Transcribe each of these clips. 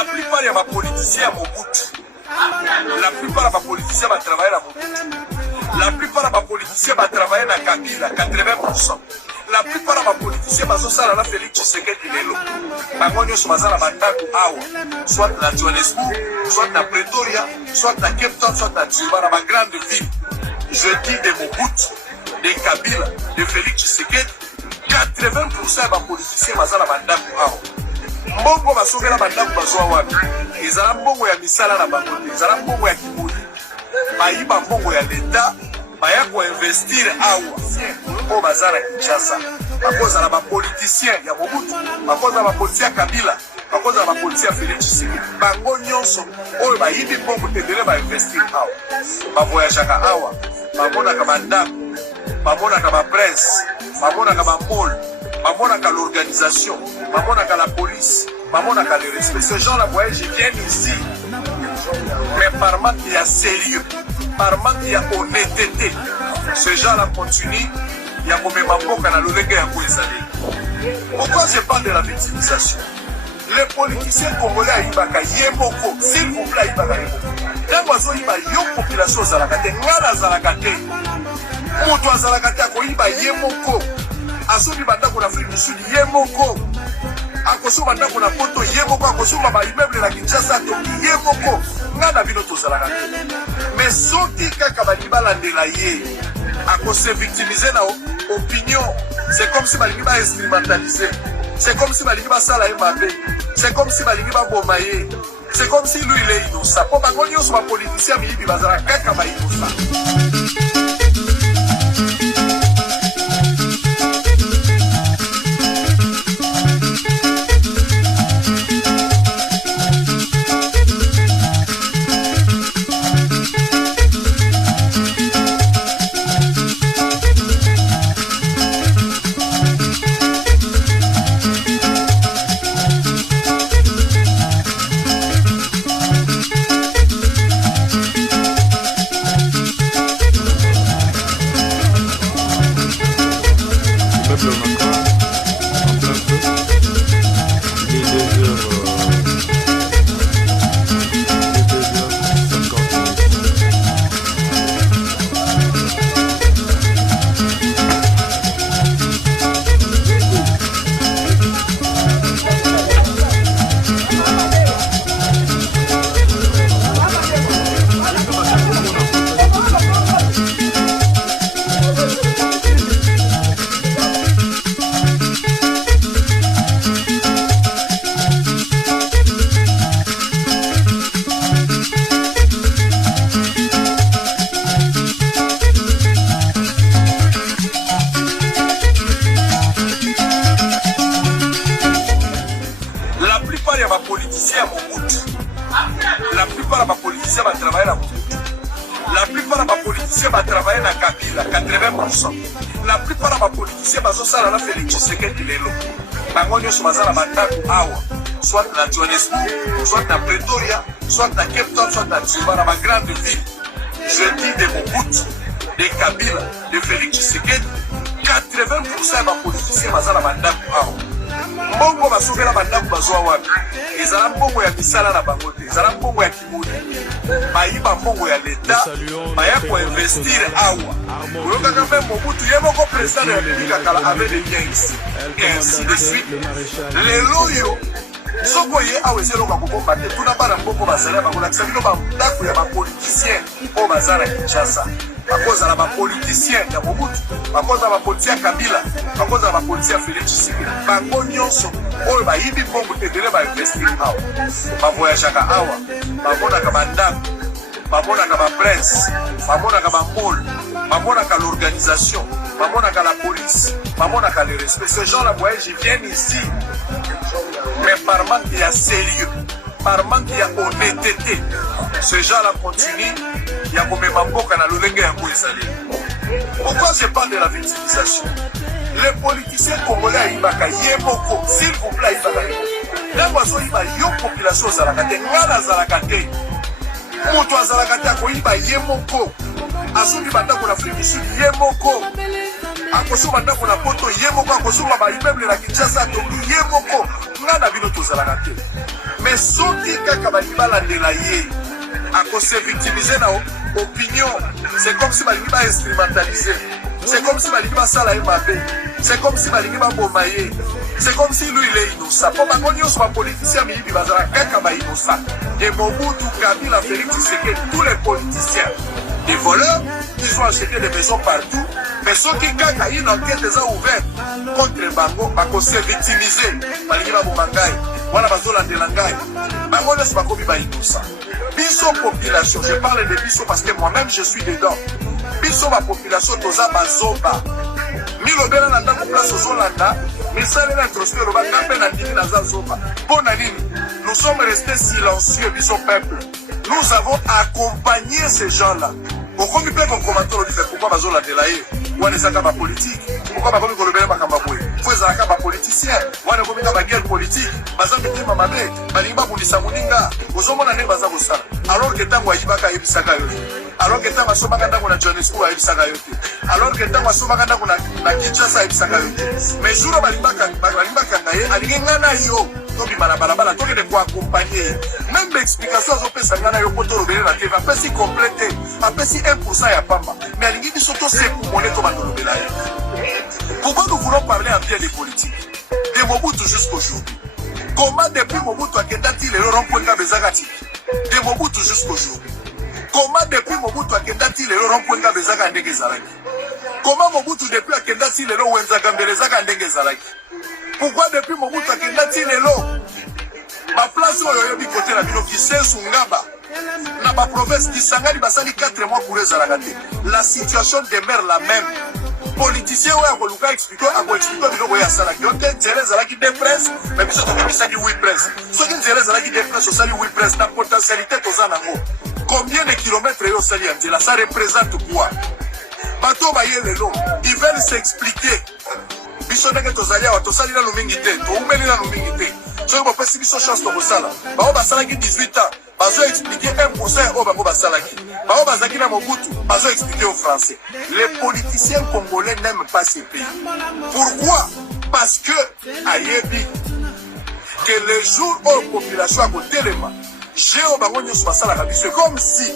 La plupart de ma politiciens à Mobutu. La plupart de ma politiciens va travailler à Mobutu. La plupart de ma politiciens va travailler à Kabila, 80%. La plupart de ma politiciens va faire la Félix Tshisekedi Lelo. Bangonyo sont à la Bandaku Awa, soit à Johannesburg, soit à Pretoria, soit à Cape Town, soit à Tsuba, dans ma grande ville. Je dis de Mobutu, de Kabila, de Félix Tshisekedi, 80% de ma politiciens va faire la Bandaku Awa. Mbongo basongela bandaku bazwa wapi ezala mbongo ya misala na bango te ezala mbongo ya kibuli bayiba mbongo ya leta baya koinvestir awa po bazala Kinshasa bakozala bapoliticien ya Mobutu bakozala bapoliticien ya Kabila bakozala bapoliticien ya Félix Tshisekedi bango nyonso oyo bayibi mbongo tendele bainvestir awa bavoyagaka awa bamonaka bandaku bamonaka baprince bamonaka bamol bamonaka l'organisation, bamonaka la police, bamonaka le respect. Ces gens-là, vous voyez, ils viennent ici, mais par manque il y a sérieux, par manque il y a honnêteté. Ces gens-là continuent, il y a comme Mamboka dans le reggae à Kouezali. Pourquoi je parle de la victimisation? Les politiciens congolais à Ibaka, Yemoko, s'il vous plaît, Ibaka, Yemoko. Les oiseaux, il y a une population Zalakate, Ngala Zalakate, Moutoua Zalakate, Akoiba, Yemoko. Asobi bandako na Afrique du Sud yemoko akoso bandako na Poto yemoko akoso ba immeuble na Kinshasa to yemoko ngana bino tozalaka mais soki kaka balibala ndela ye akose victimiser na opinion c'est comme si balingi ba instrumentaliser c'est comme si balingi ba sala emabe c'est comme si balingi ba bomaye c'est comme si lui il est innocent po bango nyonso ba politicien miyibi bazala kaka ba innocent. La plupart de ma politiciens va travailler à Mobutu. La plupart de ma politiciens va travailler à Kabila, 80%. La plupart de ma politiciens va faire la Félix Tshisekedi Lelo. Bango nyonso bazala bandaku awa, soit na Johannesburg, soit na Pretoria, soit na Cape Town, soit na Tsuba, dans ma grande ville. Je dis de Mobutu, de Kabila, de Félix Tshisekedi, 80% de ma politiciens bazala bandaku awa. Mbongo basongela bandaku bazwa wapi ezala mbongo ya misala na bango te ezala mbongo ya kimudi bayiba mbongo ya leta baya koinvestir awa oyokaka mpe Mobutu ye moko président de la République akala avec les biens ici et ainsi de suite lelo oyo soko ye awa ezeloka kobomba te tuna bana mbongo bazala bakolakisa bino bandako ya bapoliticien oyo baza na Kinshasa bakozala bapoliticien ya Mobutu bakozala bapoliticien ya Kabila bakozala bapoliticien ya Félix Tshisekedi bango nyonso oyo bayibi mbongo tendele bainvestir awa bavoyagaka awa bamonaka bandako bamonaka baprince bamonaka bamol bamonaka l'organisation bamonaka la police bamonaka le respect. Ces gens-là, vous voyez, ils viennent ici mais par manque il y a sérieux, par manque il y a honnêteté. Ces gens-là continuent, il y a comme Mamboka dans le reggae à Kouezali. Pourquoi je parle de la victimisation? Les politiciens congolais à Ibaka, Yemoko, s'il vous plaît, Ibaka. Là, vous avez une population à Zalakate, Ngala Zalakate, Moutoua Zalakate, Akoiba, Yemoko, Asobi Bandako, l'Afrique du Sud, Yemoko. akosomba ndako na poto ye moko akosomba ba immeuble na Kinshasa to ye moko nga na bino tozalaka te. Mais soki kaka balingi balandela ye akose victimiser na opinion, c'est comme si balingi ba instrumentaliser, c'est comme si balingi basala ye mabe, c'est comme si balingi baboma ye, c'est comme si lui il est innocent. Po bango nyonso ba politicien miyibi bazala kaka ba innocent. Et Mobutu, Kabila, Félix Tshisekedi, tous les politiciens, des voleurs, ils ont acheté des maisons partout. Mais ceux qui gagnent une enquête déjà ouverte contre Bango, Bango s'est victimisé. Malgré Bangai, voilà Bazola de Langai. Bango ne pas comme innocent. Biso population, je parle de Biso parce que moi-même je suis dedans. Biso ma population, Toza Bazoba. Milo Bela Nanda, place aux Zolanda, mais ça n'est pas trop sûr, on va camper dans Dini Nazazoba. Bon, nous sommes restés silencieux, Biso peuple. Nous avons accompagné ces gens-là. Pourquoi ils peuvent commenter pourquoi Bazola de Laïe? Ou on est à la politique? Pourquoi Bazola de Laïe? Il faut être un politicien. Ou on est à la guerre politique. Bazola de Mamabé, Balimba Boulissa Mouninga, aux hommes en Bazabosa. Alors que tant Waïbaka et Bissakayo. Alors que tant Masomaganda on a Jonesco et Bissakayo. Alors que tant Masomaganda on a Kinshasa et Bissakayo. Mais jour où Balimba Kangaye, Alingana Yo. Donc de quoi accompagner. Même l'explication aux opérations de Yokoto Robert la TV, après si complété, après si 1% à Pamba. Mais à l'ingénieur surtout c'est pour monnaie comme dans le Bélaï. Pourquoi nous voulons parler en bien des politiques? De Mobutu jusqu'aujourd'hui. Comment depuis Mobutu a Kendati le rond-point Bezagati? De Mobutu jusqu'aujourd'hui. Comment depuis Mobutu a Kendati le rond-point Bezaga Ndegezalaki? Comment Mobutu depuis a Kendati le rond-point Bezaga Ndegezalaki? Pourquoi depuis Mobutu a Kendati le rond? Ma place au côté la Bino qui s'est Sungaba. Dans ma province qui s'engage basali 4 mois pour les arrêter. La situation demeure la même. Politiciens ouais on expliquer Bino ya sala qui ont intérêt à la qui de presse mais biso to bisa di oui presse. Ceux qui intérêt à la qui de presse au sali oui presse la potentialité aux anango. Combien de kilomètres yo sali Angela ça représente quoi? Bato ba yele lo, ils veulent s'expliquer. Biso ndenge tozalia wa tosali na lumingi te, to umeli na lumingi te. So ko pesi biso chance to kosala. Ba o basala ki 18 ans. Bazo expliquer 1% au bango basalaki. Bao bazaki na Mobutu, bazo expliquer aux Français. Les politiciens congolais n'aiment pas ces pays. Pourquoi? Parce que ayebi que les jours où la population a côté les mains, j'ai au bango nyos basala kabi. C'est comme si.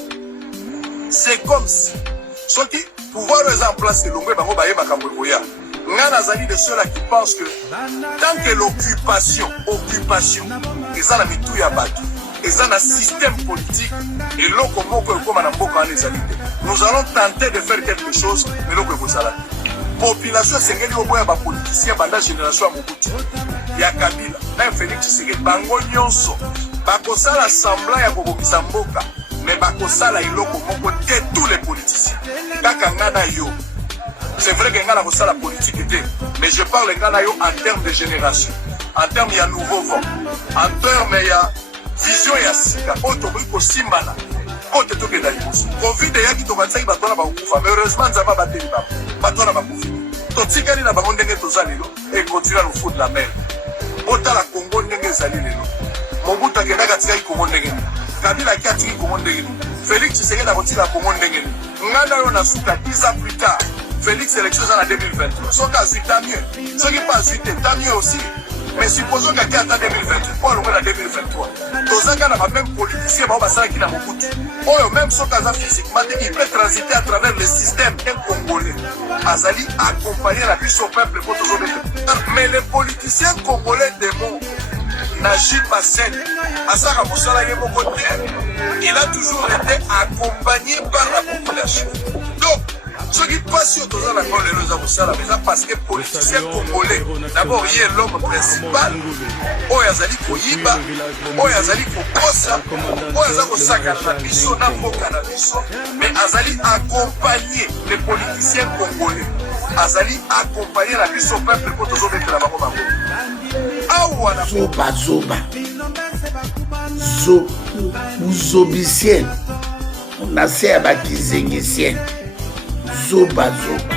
Ceux qui pouvoir les en place l'ongwe bango baye makamboya. Ngana zali de ceux-là qui pensent que tant que l'occupation, et ça la mitou ya batu. Et ça, un système politique, et nous allons tenter de faire quelque chose, mais l'on peut vous la population, c'est que nous avons des politiciens pendant la génération à Mobutu. Il y a Kabila, même Félix Tshisekedi, Bango Nyonso, Bakosala semblant ya Bobokisa Mboka, mais Bakosala iloko moko de tous les politiciens. Kakangana yo. C'est vrai que ngana kosala politique était, mais je parle ngana yo en termes de génération, en termes il y a nouveau vent, en termes il y a vision ya sika oto biko simbana oto to keda liboso covid ya ki to batsaki batona ba kufa mais heureusement nzamba bateli ba batona ba kufa to tikali na bango ndenge tozalilo et continuer à nous foutre la merde ota la Congo ndenge zalilo Mobutu akenda katika Congo ndenge Kabila ki atiki Congo ndenge Félix Tshisekedi akotika Congo ndenge ngana yo na suka 10 ans plus tard Félix élection en 2023 soka suite tant mieux ceux qui pas suite tant mieux aussi. Mais supposons qu'il y a 2023, on est en 2023. Dans un cas, on a même politicien, on va s'arrêter qui n'a beaucoup de même son cas physiquement, il peut transiter à travers le système congolais. Azali accompagner la vie au peuple pour toujours. Mais les politiciens congolais démon, Najib Bassel, Asara Moussala Yemokote, il a toujours été accompagné par la population. Donc, ce qui passe sur tous les gens, parce que les politiciens congolais, d'abord, il y a l'homme principal, Oyazali Koyiba, Oyazali Kokosa, Oyazali Kosaka Nabiso, Naboka Nabiso, mais Azali accompagner les politiciens congolais, Azali accompagner la mission peuple pour toujours mettre la maman. Zoba, Zoba, Zobicienne, on a servi à Kizengicienne. Zoba, Zoba.